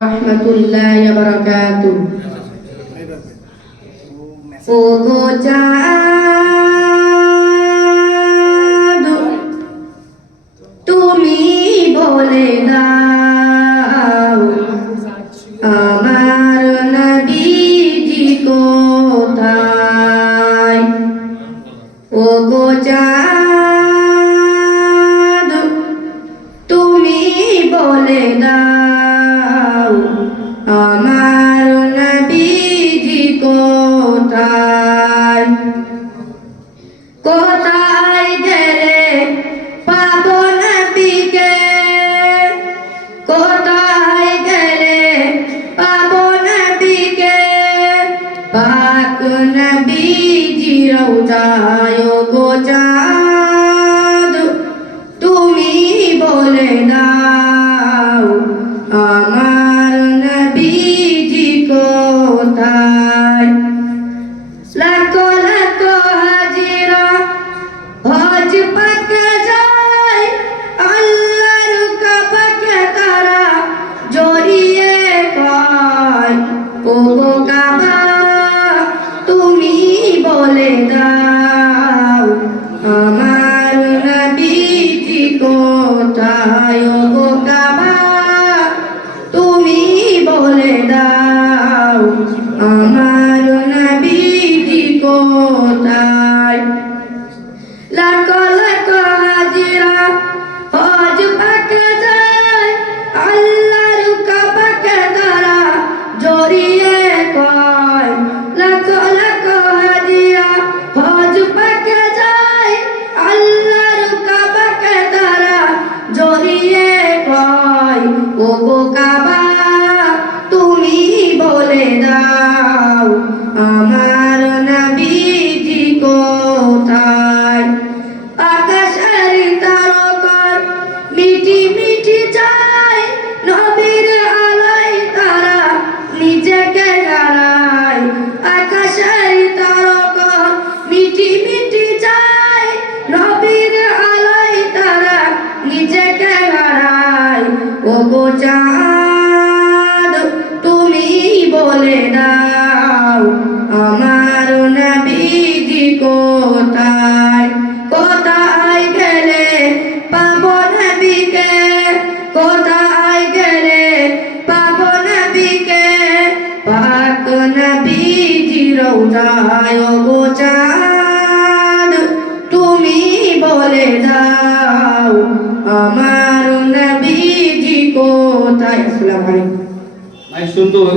Rahmatullahi wabarakatuh. Ogo চাঁদ তুমি বলে দাও আমার নবীজি কোথায়। ওগো চাঁদ তুমি বলে দাও আমার নবীজি কোথায়। কোথায় গেলে পাবো নবীকে, কোথায় গেলে পাবো নবীকে, পাক নবীজি রওজায়। ওগো চাঁদ তুমি বলে দাও আমার নবীজি কোথায়। লাখো লাখো হাজিরা হজ পাকে যায়, আল্লাহর কাবাকে তারা জড়িয়ে কয়। ওগো কাবা তুমি বলে দাও আমার নবীজি কোথায়। ওগো কাবা তুমি বলে দাও আমার নবীজি কোথায়। লাখো লাখো হাজিরা হজ পাকে যায়, আল্লাহর কাবাকে তারা জড়িয়ে কয়। লাখো লাখো হাজিরা হজ পাকে যায়, আল্লাহর কাবাকে তারা জড়িয়ে কয়। ওগো কাবা তুমি বলে দাও আমার নবীজি কোথায়। আকাশের তারকার মিটি মিটি চায়, নবীর আলোয় তারা নিজেকে হারায়। আকাশের তারকার মিটি মিটি চায়, নবীর আলোয় তারা নিজেকে হারায়। ওগো চাঁদ তুমি বলে দাও আমার নবীজি কোথায়। কোথায় গেলে পাবো নবীকে, কোথায় গেলে পাবো নবীকে, পাক নবীজি রওজায়। ওগো চাঁদ তুমি বলে দাও আমার নবীজি কোথায়। আসসালামু আলাইকুম। মাইক সুন্দর